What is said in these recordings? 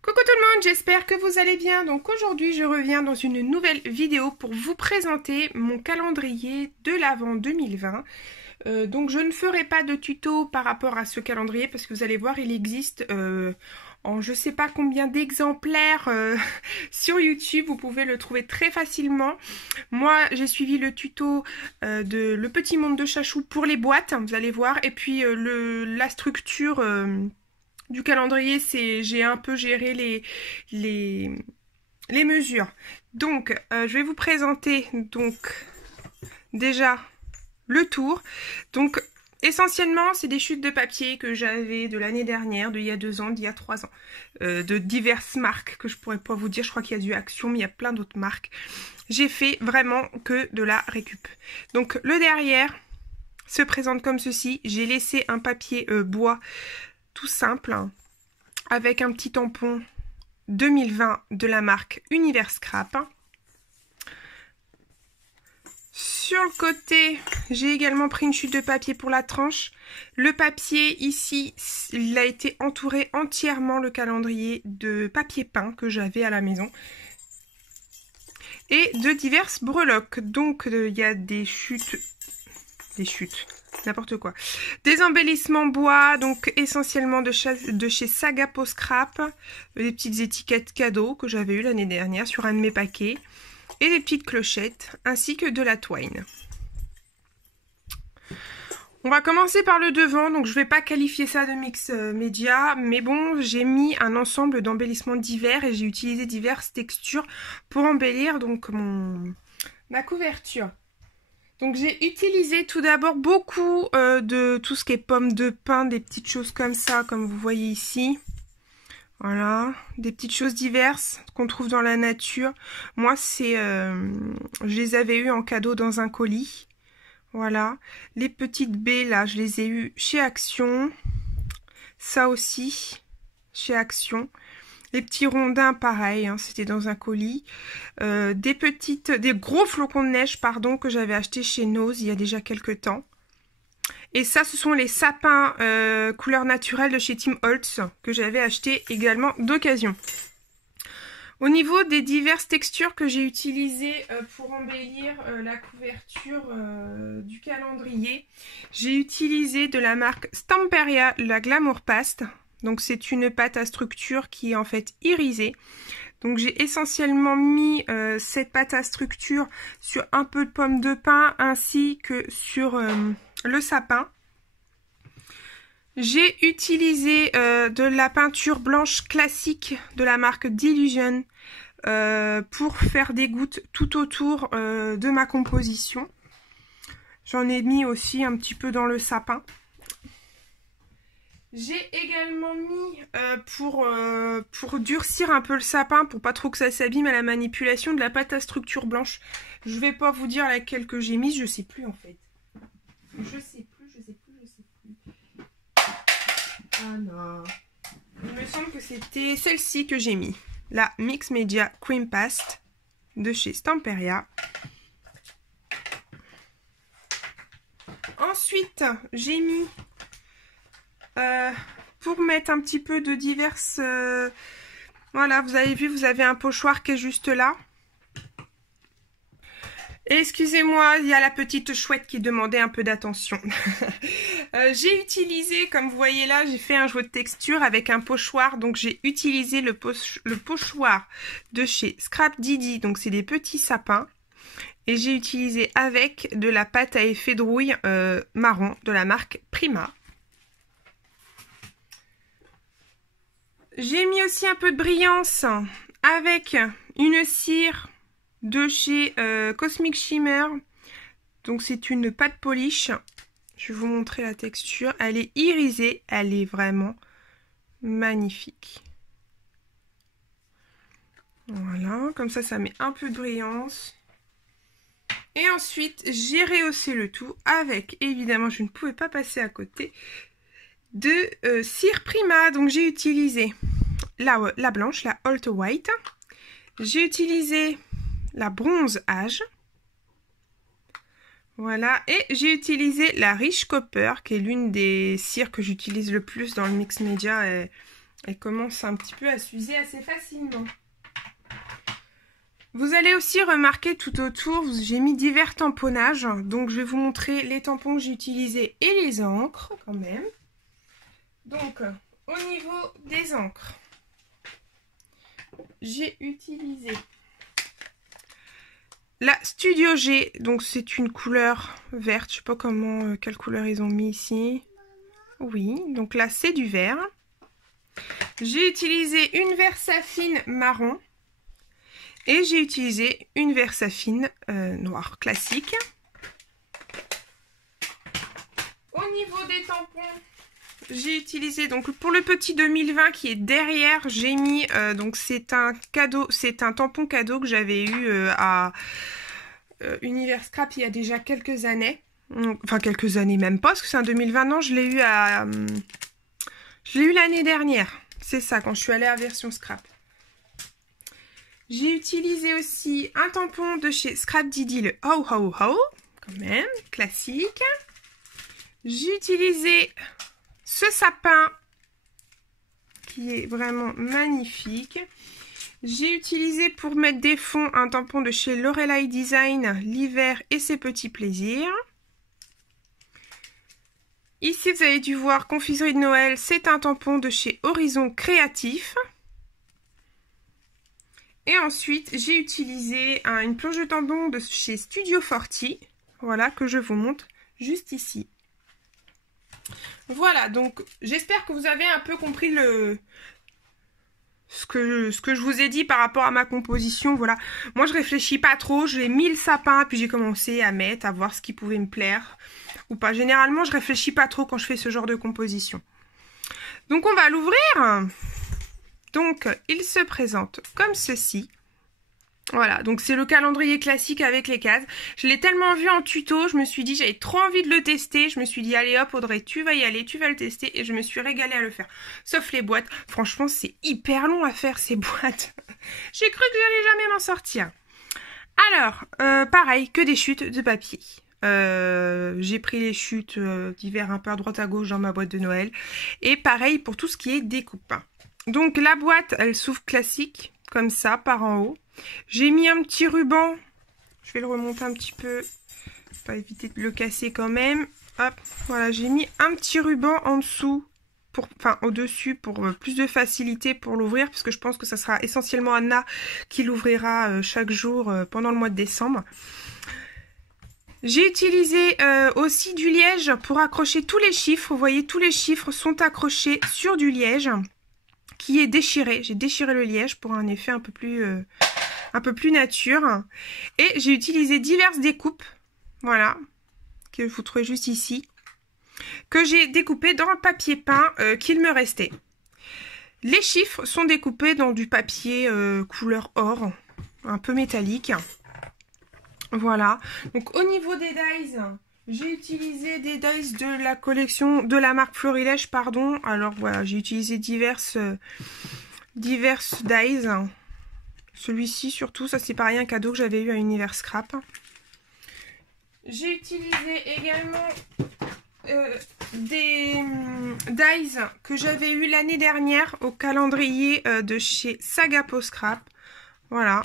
Coucou tout le monde, j'espère que vous allez bien. Donc aujourd'hui je reviens dans une nouvelle vidéo pour vous présenter mon calendrier de l'Avent 2020. Donc je ne ferai pas de tuto par rapport à ce calendrier parce que vous allez voir il existe en je sais pas combien d'exemplaires sur YouTube. Vous pouvez le trouver très facilement. Moi j'ai suivi le tuto de Le Petit Monde de Chachou pour les boîtes, vous allez voir. Et puis la structure du calendrier, j'ai un peu géré les mesures. Donc, je vais vous présenter déjà le tour. Donc, essentiellement, c'est des chutes de papier que j'avais de l'année dernière, d'il y a 2 ans, d'il y a 3 ans. De diverses marques que je pourrais pas vous dire. Je crois qu'il y a du Action, mais il y a plein d'autres marques. J'ai fait vraiment que de la récup. Donc, le derrière se présente comme ceci. J'ai laissé un papier bois tout simple, avec un petit tampon 2020 de la marque Univers Scrap. Sur le côté, j'ai également pris une chute de papier pour la tranche. Le papier ici, il a été entouré entièrement, le calendrier, de papier peint que j'avais à la maison. Et de diverses breloques. Donc il y a des chutes, n'importe quoi. Des embellissements bois, donc essentiellement de chez Sagapo Scrap. Des petites étiquettes cadeaux que j'avais eu l'année dernière sur un de mes paquets. Et des petites clochettes, ainsi que de la twine. On va commencer par le devant, donc je ne vais pas qualifier ça de mix média, mais bon, j'ai mis un ensemble d'embellissements divers et j'ai utilisé diverses textures pour embellir donc ma couverture. Donc j'ai utilisé tout d'abord beaucoup de tout ce qui est pommes de pin, des petites choses comme ça, comme vous voyez ici. Voilà, des petites choses diverses qu'on trouve dans la nature. Moi, je les avais eues en cadeau dans un colis. Voilà, les petites baies là, je les ai eues chez Action. Ça aussi, chez Action. Les petits rondins, pareil, hein, c'était dans un colis. Des gros flocons de neige, pardon, que j'avais acheté chez Nose il y a déjà quelques temps. Et ça, ce sont les sapins couleur naturelle de chez Tim Holtz, que j'avais acheté également d'occasion. Au niveau des diverses textures que j'ai utilisées pour embellir la couverture du calendrier, j'ai utilisé de la marque Stamperia la Glamour Paste. Donc c'est une pâte à structure qui est en fait irisée. Donc j'ai essentiellement mis cette pâte à structure sur un peu de pomme de pin ainsi que sur le sapin. J'ai utilisé de la peinture blanche classique de la marque D'Illusion pour faire des gouttes tout autour de ma composition. J'en ai mis aussi un petit peu dans le sapin. J'ai également mis pour durcir un peu le sapin, pour pas trop que ça s'abîme à la manipulation, de la pâte à structure blanche. Je vais pas vous dire laquelle que j'ai mise, je sais plus en fait. Je sais plus. Ah non. Il me semble que c'était celle-ci que j'ai mis. La Mix Media Cream Paste de chez Stamperia. Ensuite, j'ai mis pour mettre un petit peu de diverses... voilà, vous avez vu, vous avez un pochoir qui est juste là. Excusez-moi, il y a la petite chouette qui demandait un peu d'attention. J'ai utilisé, comme vous voyez là, j'ai fait un jeu de texture avec un pochoir. Donc j'ai utilisé le pochoir de chez Scrap Didi. Donc c'est des petits sapins. Et j'ai utilisé avec de la pâte à effet de rouille marron de la marque Prima. J'ai mis aussi un peu de brillance avec une cire de chez Cosmic Shimmer. Donc c'est une pâte polish. Je vais vous montrer la texture. Elle est irisée. Elle est vraiment magnifique. Voilà. Comme ça met un peu de brillance. Et ensuite, j'ai rehaussé le tout avec, évidemment, je ne pouvais pas passer à côté, de cire Prima. Donc j'ai utilisé la blanche, la Alt White. J'ai utilisé la bronze âge. Voilà, et j'ai utilisé la Rich Copper, qui est l'une des cires que j'utilise le plus dans le mix média Elle commence un petit peu à s'user assez facilement. Vous allez aussi remarquer tout autour, j'ai mis divers tamponnages. Donc je vais vous montrer les tampons que j'ai utilisés et les encres quand même. Donc au niveau des encres, j'ai utilisé la Studio G, donc c'est une couleur verte, je sais pas comment, quelle couleur ils ont mis ici. Oui, donc là c'est du vert. J'ai utilisé une Versafine marron et j'ai utilisé une Versafine noire classique. Au niveau des tampons, j'ai utilisé, donc pour le petit 2020 qui est derrière, j'ai mis, donc c'est un cadeau, c'est un tampon cadeau que j'avais eu à Univers Scrap il y a déjà quelques années. Enfin quelques années même pas, parce que c'est un 2020, non, je l'ai eu à... je l'ai eu l'année dernière, c'est ça, quand je suis allée à Version Scrap. J'ai utilisé aussi un tampon de chez Scrap Didi, le Ho Ho Ho, quand même, classique. J'ai utilisé ce sapin qui est vraiment magnifique. J'ai utilisé pour mettre des fonds un tampon de chez Lorelai Design, l'hiver et ses petits plaisirs. Ici vous avez dû voir confiserie de Noël, c'est un tampon de chez Horizon Créatif. Et ensuite j'ai utilisé une planche de tampon de chez Studio Forti, voilà, que je vous montre juste ici. Voilà, donc j'espère que vous avez un peu compris ce que je vous ai dit par rapport à ma composition. Voilà, moi je réfléchis pas trop, j'ai mis le sapin, puis j'ai commencé à mettre, à voir ce qui pouvait me plaire ou pas. Généralement, je réfléchis pas trop quand je fais ce genre de composition. Donc on va l'ouvrir. Donc il se présente comme ceci. Voilà, donc c'est le calendrier classique avec les cases. Je l'ai tellement vu en tuto, je me suis dit, j'avais trop envie de le tester. Je me suis dit, allez hop Audrey, tu vas y aller, tu vas le tester. Et je me suis régalée à le faire. Sauf les boîtes. Franchement, c'est hyper long à faire ces boîtes. J'ai cru que j'allais jamais m'en sortir. Alors, pareil, que des chutes de papier. J'ai pris les chutes divers un peu à droite à gauche dans ma boîte de Noël. Et pareil pour tout ce qui est découpe. Donc la boîte, elle s'ouvre classique, comme ça, par en haut. J'ai mis un petit ruban, je vais le remonter un petit peu, pas éviter de le casser quand même. Hop, voilà, j'ai mis un petit ruban en dessous, au-dessus pour plus de facilité pour l'ouvrir, puisque je pense que ça sera essentiellement Anna qui l'ouvrira chaque jour pendant le mois de décembre. J'ai utilisé aussi du liège pour accrocher tous les chiffres. Vous voyez, tous les chiffres sont accrochés sur du liège qui est déchiré. J'ai déchiré le liège pour un effet un peu plus nature. Et j'ai utilisé diverses découpes, voilà, que vous trouvez juste ici, que j'ai découpé dans le papier peint qu'il me restait. Les chiffres sont découpés dans du papier couleur or, un peu métallique. Voilà, donc au niveau des dies, j'ai utilisé des dies de la collection, de la marque Florilège, pardon. Alors voilà, j'ai utilisé diverses dies. Celui-ci surtout, ça c'est pareil, un cadeau que j'avais eu à Univers Scrap. J'ai utilisé également des dies que j'avais eu l'année dernière au calendrier de chez Sagapo Scrap. Voilà.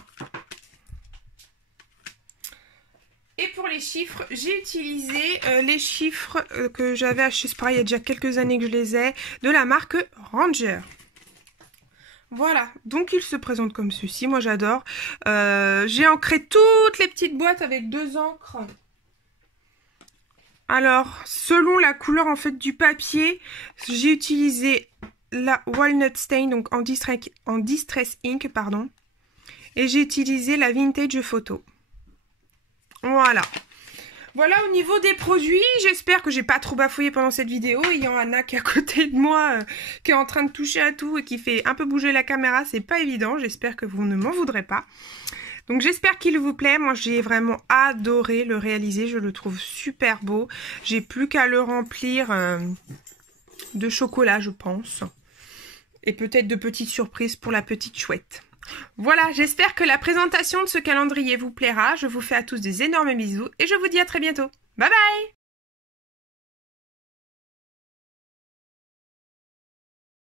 Et pour les chiffres, j'ai utilisé les chiffres que j'avais achetés, c'est pareil, il y a déjà quelques années que je les ai, de la marque Ranger. Voilà, donc il se présente comme ceci, moi j'adore. J'ai ancré toutes les petites boîtes avec 2 encres. Alors, selon la couleur en fait du papier, j'ai utilisé la Walnut Stain, donc en Distress Ink, pardon. Et j'ai utilisé la Vintage Photo. Voilà. Voilà au niveau des produits, j'espère que j'ai pas trop bafouillé pendant cette vidéo. Il y a Anna qui est à côté de moi, qui est en train de toucher à tout et qui fait un peu bouger la caméra, c'est pas évident. J'espère que vous ne m'en voudrez pas. Donc j'espère qu'il vous plaît. Moi j'ai vraiment adoré le réaliser, je le trouve super beau. J'ai plus qu'à le remplir de chocolat je pense. Et peut-être de petites surprises pour la petite chouette. Voilà, j'espère que la présentation de ce calendrier vous plaira. Je vous fais à tous des énormes bisous et je vous dis à très bientôt. Bye bye!